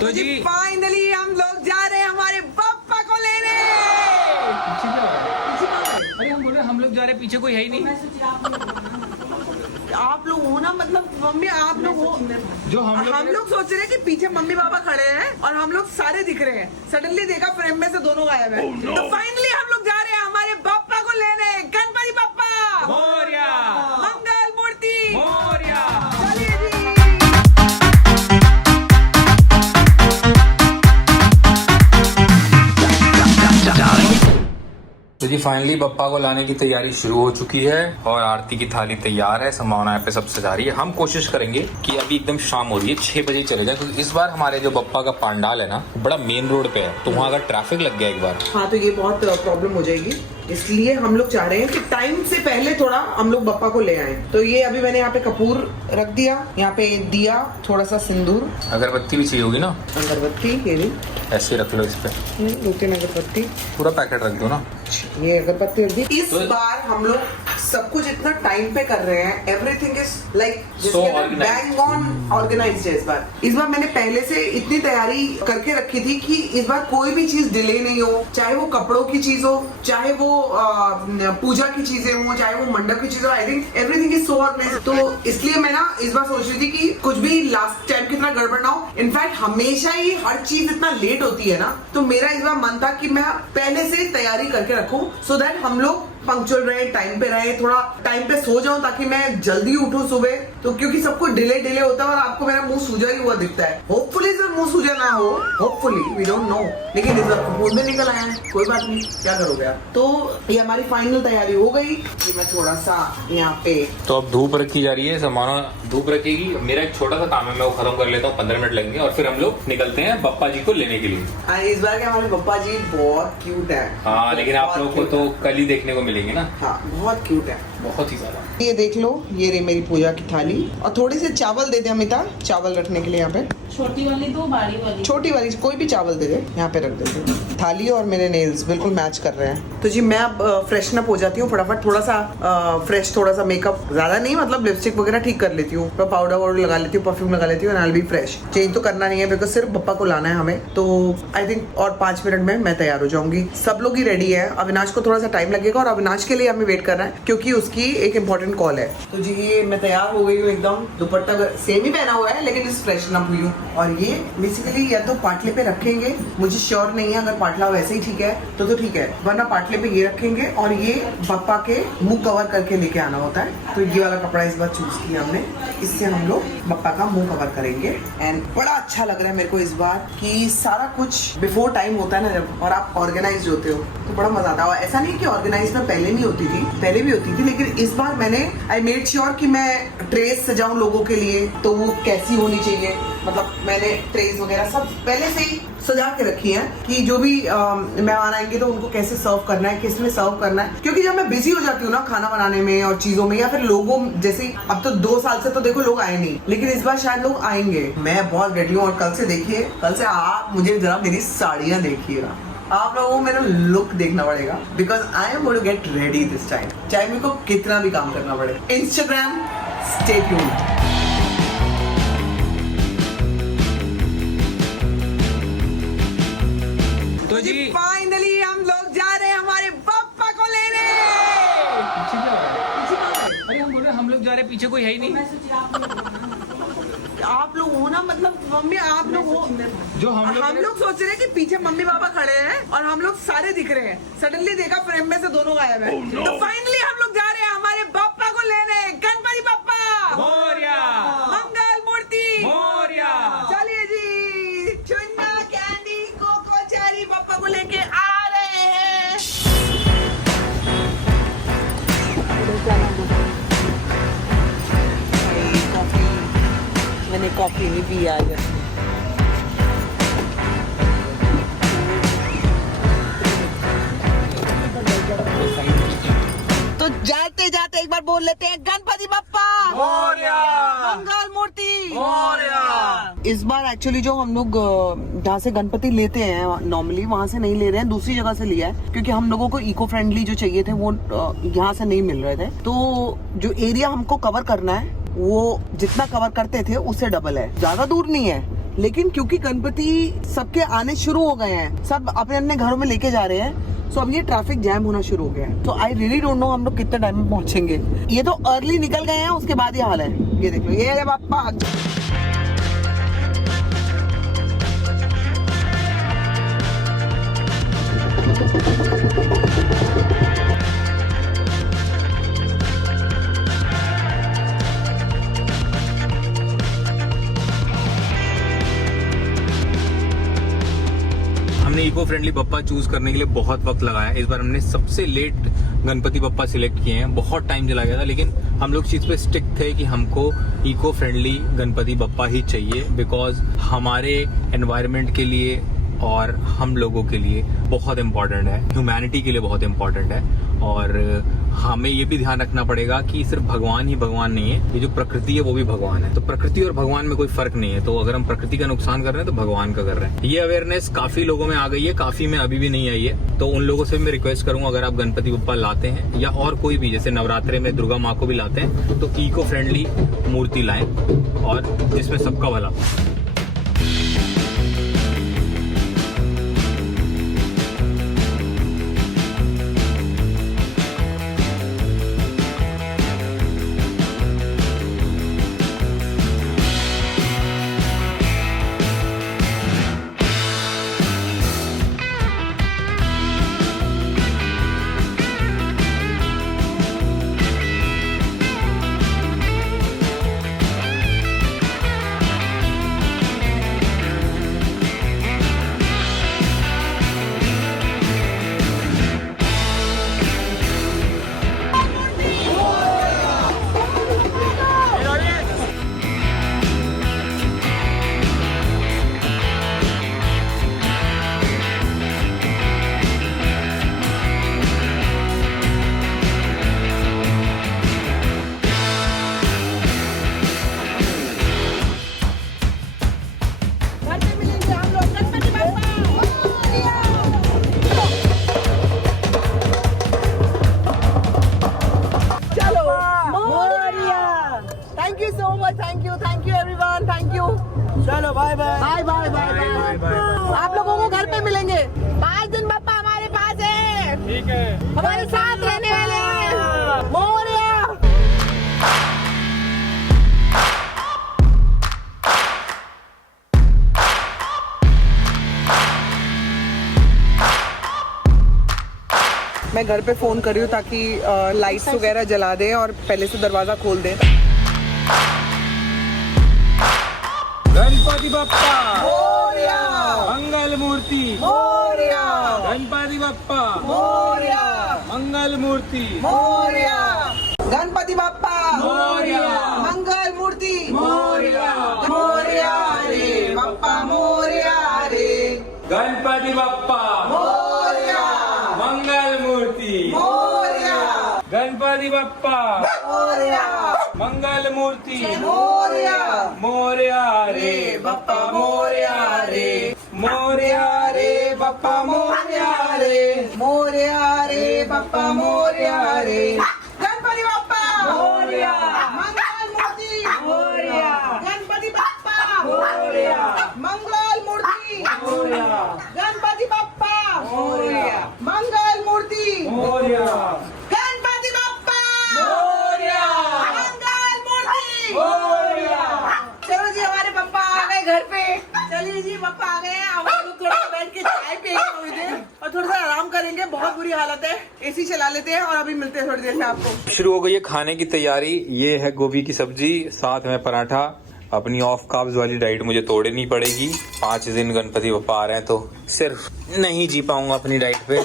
तो जी फाइनली हम लोग जा रहे हैं हमारे पापा को लेने। पीछे क्या हो रहा है? अरे हम बोल रहे हैं हम लोग जा रहे हैं, पीछे कोई है ही नहीं। आप लोग हो ना, मतलब मम्मी आप लोग हो जो हम लोग सोच रहे हैं कि पीछे मम्मी पापा खड़े हैं और हम लोग सारे दिख रहे हैं। सडनली देखा फ्रेम में से दोनों गायब हैं। तो फाइनली हम लोग जा रहे हैं हमारे पापा को लेने। गणपति पापा मोरया, मंगल मूर्ति मोरया। चलिए जी। तो जी फाइनली बप्पा को लाने की तैयारी शुरू हो चुकी है और आरती की थाली तैयार है, संभावना यहाँ पे सब सजा रही है। हम कोशिश करेंगे कि अभी एकदम शाम हो रही है, 6 बजे चले जाए। तो इस बार हमारे जो बप्पा का पंडाल है ना, बड़ा मेन रोड पे है, तो वहाँ अगर ट्रैफिक लग गया एक बार, हाँ तो ये बहुत प्रॉब्लम हो जाएगी। इसलिए हम लोग चाह रहे हैं कि टाइम से पहले थोड़ा हम लोग बप्पा को ले आए। तो ये अभी मैंने यहाँ पे कपूर रख दिया, यहाँ पे दिया, थोड़ा सा सिंदूर, अगरबत्ती भी चाहिए होगी ना, अगरबत्ती ये भी ऐसे रख लो इस पे, 2-3 अगरबत्ती, पूरा पैकेट रख दो ना। ये अगरबत्ती रख दी। इस बार हम लोग सब कुछ इतना टाइम पे कर रहे हैं, everything is like bang on organised है। इस बार मैंने पहले से इतनी तैयारी करके रखी थी कि इस बार कोई भी चीज डिले नहीं हो, चाहे वो कपड़ों की चीज हो, चाहे वो पूजा की चीजें हो, चाहे वो मंडप की चीजें हो। I think everything is so organised. तो इसलिए मैं ना इस बार सोच रही थी कि कुछ भी लास्ट टाइम कितना गड़बड़ ना हो। इनफैक्ट हमेशा ही हर चीज इतना लेट होती है ना, तो मेरा इस बार मन था कि मैं पहले से तैयारी करके रखूं सो दैट हम लोग पंक्चुअल रहे, टाइम पे रहे, थोड़ा टाइम पे सो जाऊं ताकि मैं जल्दी उठूं सुबह। तो क्योंकि सबको डिले होता है और आपको मेरा मुंह सूजा ही हुआ दिखता है। होपफुली सर मुंह सूजा ना हो, होपफुली, वी डोंट नो। लेकिन इस बार कपूर में निकल आया है, कोई बात नहीं, क्या करोगे आप। तो ये हमारी फाइनल तैयारी हो गई कि मैं थोड़ा सा यहाँ पे, तो अब धूप रखी जा रही है, संभावना धूप रखेगी। मेरा एक छोटा सा काम है, मैं वो खत्म कर लेता हूँ, 15 मिनट लगेंगे और फिर हम लोग निकलते हैं बप्पा जी को लेने के लिए। इस बार के हमारे पप्पा जी बहुत क्यूट है। हाँ, लेकिन आप लोगों को तो कल ही देखने को मिलेंगे ना। हाँ बहुत क्यूट है, बहुत ही ज्यादा। ये देख लो, ये रही मेरी पूजा की थाली। और थोड़ी सी चावल दे दे अमिता, चावल रखने के लिए यहाँ पे। छोटी वाली दो, बड़ी वाली, छोटी वाली कोई भी चावल दे दे, यहाँ पे रख देते। थाली और मेरे नेल्स बिल्कुल मैच कर रहे हैं। तो जी मैं अब फ्रेशन अप हो जाती हूँ फटाफट, थोड़ा सा फ्रेश, थोड़ा सा मेकअप, ज्यादा नहीं, मतलब लिपस्टिक वगैरह ठीक कर लेती हूँ, पाउडर वाउडर लगा लेती हूँ, परफ्यूम लगा लेती हूँ, and I will be fresh. Change तो करना नहीं है बिकॉज सिर्फ पप्पा को लाना है हमें। तो आई थिंक और 5 मिनट में मैं तैयार हो जाऊंगी। सब लोग ही रेडी है, अविनाश को थोड़ा सा टाइम लगेगा और अविनाश के लिए हमें वेट करना है क्योंकि उसकी एक इंपॉर्टेंट कॉल है। तो जी ये मैं तैयार हो गई हूँ एकदम, दुपट्टा सेम ही पहना हुआ है लेकिन इस फ्रेशन अप हुई हूँ। और ये बेसिकली या तो पाटले पे रखेंगे, मुझे श्योर नहीं है, अगर पाटला वैसे ही ठीक है तो ठीक है, वरना पाटले पे ये रखेंगे और ये बप्पा के मुंह कवर करके लेके आना होता है। तो ये वाला कपड़ा इस बार चूज किया हमने, इससे हम लोग बप्पा का मुंह कवर करेंगे। एंड बड़ा अच्छा लग रहा है मेरे को इस बार कि सारा कुछ बिफोर टाइम होता है ना जब, और आप ऑर्गेनाइज होते हो तो बड़ा मजा आता है। ऐसा नहीं कि ऑर्गेनाइज में पहले नहीं होती थी, पहले भी होती थी, लेकिन इस बार मैंने आई मेड श्योर कि मैं ट्रेस सजाऊं लोगों के लिए, तो वो कैसी होनी चाहिए, मतलब मैंने ट्रेस वगैरह सब पहले से ही सजा के रखी है कि जो भी मेहमान आएंगे तो उनको कैसे सर्व करना है, किस में सर्व करना है। क्योंकि जब मैं बिजी हो जाती हूँ ना खाना बनाने में और चीजों में, या फिर लोगों जैसे अब तो 2 साल से तो देखो लोग आए नहीं, लेकिन इस बार शायद लोग आएंगे। मैं बहुत रेडी हूँ और कल से देखिए, कल से आप मुझे जरा मेरी साड़ियाँ देखिएगा, आप लोगों को मेरा लुक देखना पड़ेगा because I am going to get ready this time, चाहे मेरे को कितना भी काम करना पड़े। Instagram stay tuned. तो जी फाइनली हम लोग जा रहे हैं हमारे पापा को लेने। पीछे क्या हो रहा है? अरे हम बोल रहे हैं हम लोग जा रहे हैं, पीछे कोई है ही नहीं। आप लोग हो ना, मतलब मम्मी आप लोग हो जो हम लोग सोच रहे हैं कि पीछे मम्मी पापा खड़े हैं और हम लोग सारे दिख रहे हैं। सडनली देखा फ्रेम में से दोनों गायब हैं। तो फाइनली हम लोग जा रहे हैं हमारे पापा को लेने। गणपति पापा मोरया, मंगल मूर्ति मोरया। चलिए जी, चुन्ना कैंडी कोको चेरी पापा को लेके आ रहे हैं। मैंने कॉफी नहीं पी आज। तो जाते जाते एक बार बोल लेते हैं गणपति बप्पा मोरया, मंगल मूर्ति मोरया। इस बार एक्चुअली जो हम लोग जहाँ से गणपति लेते हैं नॉर्मली वहाँ से नहीं ले रहे हैं, दूसरी जगह से लिया है क्योंकि हम लोगों को इको फ्रेंडली जो चाहिए थे वो यहाँ से नहीं मिल रहे थे। तो जो एरिया हमको कवर करना है वो जितना कवर करते थे उससे डबल है, ज्यादा दूर नहीं है लेकिन क्योंकि गणपति सबके आने शुरू हो गए हैं, सब अपने अपने घरों में लेके जा रहे हैं, सो अब ये ट्रैफिक जैम होना शुरू हो गया है। तो आई रियली डोंट नो हम लोग कितने टाइम में पहुंचेंगे। ये तो अर्ली निकल गए हैं, उसके बाद ये हाल है। ये देख लो, ये जब आप हमने इको फ्रेंडली बप्पा चूज करने के लिए बहुत वक्त लगाया। इस बार हमने सबसे लेट गणपति बप्पा सिलेक्ट किए हैं। बहुत टाइम चला गया था, लेकिन हम लोग चीज पे स्टिक थे कि हमको इको फ्रेंडली गणपति बप्पा ही चाहिए, बिकॉज हमारे एनवायरनमेंट के लिए और हम लोगों के लिए बहुत इम्पोर्टेंट है, ह्यूमैनिटी के लिए बहुत इम्पोर्टेंट है। और हमें ये भी ध्यान रखना पड़ेगा कि सिर्फ भगवान ही भगवान नहीं है, ये जो प्रकृति है वो भी भगवान है। तो प्रकृति और भगवान में कोई फर्क नहीं है। तो अगर हम प्रकृति का नुकसान कर रहे हैं तो भगवान का कर रहे हैं। ये अवेयरनेस काफी लोगों में आ गई है, काफी में अभी भी नहीं आई है। तो उन लोगों से मैं रिक्वेस्ट करूंगा, अगर आप गणपति बप्पा लाते हैं या और कोई भी, जैसे नवरात्रे में दुर्गा माँ को भी लाते हैं, तो इको फ्रेंडली मूर्ति लाएं और जिसमें सबका भला। Thank you everyone, thank you. चलो bye bye bye bye bye bye. आप लोगों को घर पे मिलेंगे। 5 दिन बप्पा हमारे पास है, ठीक है, हमारे साथ रहने वाले हैं। मोरया। मैं घर पे फोन कर रही हूँ ताकि लाइट्स वगैरह जला दें और पहले से दरवाजा खोल दें। गणपति बप्पा मोरया, मंगल मूर्ति मोरया, गणपति बप्पा मोरया, मंगल मूर्ति मोरया, गणपति बप्पा मोरया, मंगल मूर्ति मोरया, मोरया रे बप्पा, मोरया रे गणपति बप्पा मोरया, मंगल मूर्ति मोरया, गणपति बप्पा मोरया, मंगल मूर्ति मोरया, मोरया रे बप्पा मोरया रे, मोरया रे बप्पा मोरया रे, मोरया रे बप्पा मोरया रे, गणपति बप्पा मोरया, मंगल मूर्ति मोरया, गणपति बप्पा मोरया, मंगल मूर्ति मोरया, गणपति बप्पा मोरया, मंगल मूर्ति मोरया, गणपति बप्पा मोरया, मंगल मूर्ति मोरया। चलो जी, हमारे पप्पा आ गए घर पे। चलिए जी, पप्पा आ गए हैं। हम लोग थोड़ा बैठ के चाय पिएंगे थोड़ी देर और थोड़ा सा आराम करेंगे। बहुत बुरी हालत है, एसी चला लेते हैं और अभी मिलते हैं थोड़ी देर में आपको। शुरू हो गई है खाने की तैयारी। ये है गोभी की सब्जी, साथ में पराठा। अपनी ऑफ कार्ब्स वाली डाइट मुझे तोड़नी पड़ेगी। 5 दिन गणपति बप्पा आ रहे हैं तो सिर्फ नहीं जी पाऊंगा अपनी डाइट पे।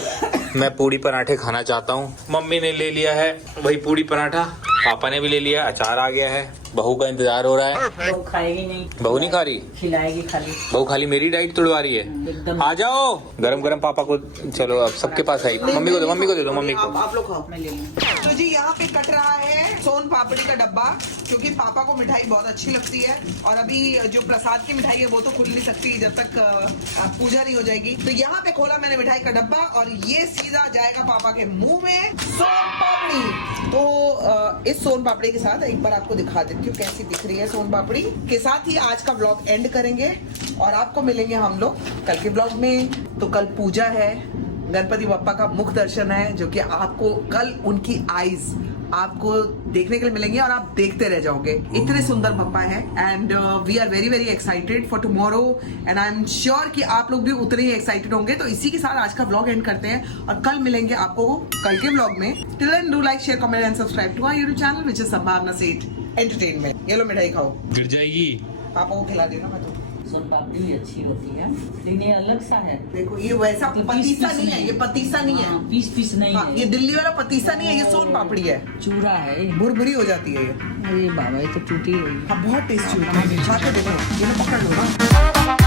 मैं पूड़ी पराठे खाना चाहता हूँ। मम्मी ने ले लिया है वही पूड़ी पराठा, पापा ने भी ले लिया, अचार आ गया है। बहू का इंतजार हो रहा है। बहू खाएगी नहीं, बहू नहीं खा रही, खिलाएगी खाली। बहू खाली मेरी डाइट तोड़वा रही है। एकदम। आ जाओ, गरम गरम पापा को। चलो अब सबके पास आई। मम्मी को दो, मम्मी को दे दो, मम्मी को। आप लोग खाओ। मैं ले लूँ। तो जी यहाँ पे कट रहा है सोन पापड़ी का डब्बा, क्योंकि पापा को मिठाई बहुत अच्छी लगती है और अभी जो प्रसाद की मिठाई है वो तो खुल नहीं सकती जब तक पूजा नहीं हो जाएगी। तो यहाँ पे खोला मैंने मिठाई का डब्बा और ये सीधा जाएगा पापा के मुंह में। सोन पापड़ी। तो इस सोन पापड़ी के साथ एक बार आपको दिखा देती दिखाती हूँ कैसी दिख रही है सोन पापड़ी। के साथ ही आज का व्लॉग एंड करेंगे और आपको मिलेंगे हम लोग कल के व्लॉग में। तो कल पूजा है, गणपति बप्पा का मुख दर्शन है, जो कि आपको कल उनकी आईज आपको देखने के लिए मिलेंगे और आप देखते रह जाओगे। इतने सुंदर बप्पा है and we are very very excited for tomorrow and I am sure कि आप लोग भी उतने ही एक्साइटेड होंगे। तो इसी के साथ आज का व्लॉग एंड करते हैं और कल मिलेंगे आपको कल के व्लॉग में। Till then do like, share, comment and subscribe to our YouTube channel which is Sambhavna Seth entertainment. ये लो मिठाई खाओ, गिर जाएगी। पापा को खिला देना। मैं तो सोन पापड़ी भी अच्छी होती है, लेकिन ये अलग सा है। देखो ये वैसा तो पतीसा पीस नहीं है, ये पतीसा नहीं है। पीस पीस नहीं हाँ, है, ये दिल्ली वाला पतीसा नहीं है, ये सोन पापड़ी है। चूरा है। भुरभुरी हो जाती है ये। अरे बाबा, ये तो टूटी हुई है। हाँ बहुत टेस्टी होती है, खा के देखो। ये लो पकड़ लो ना।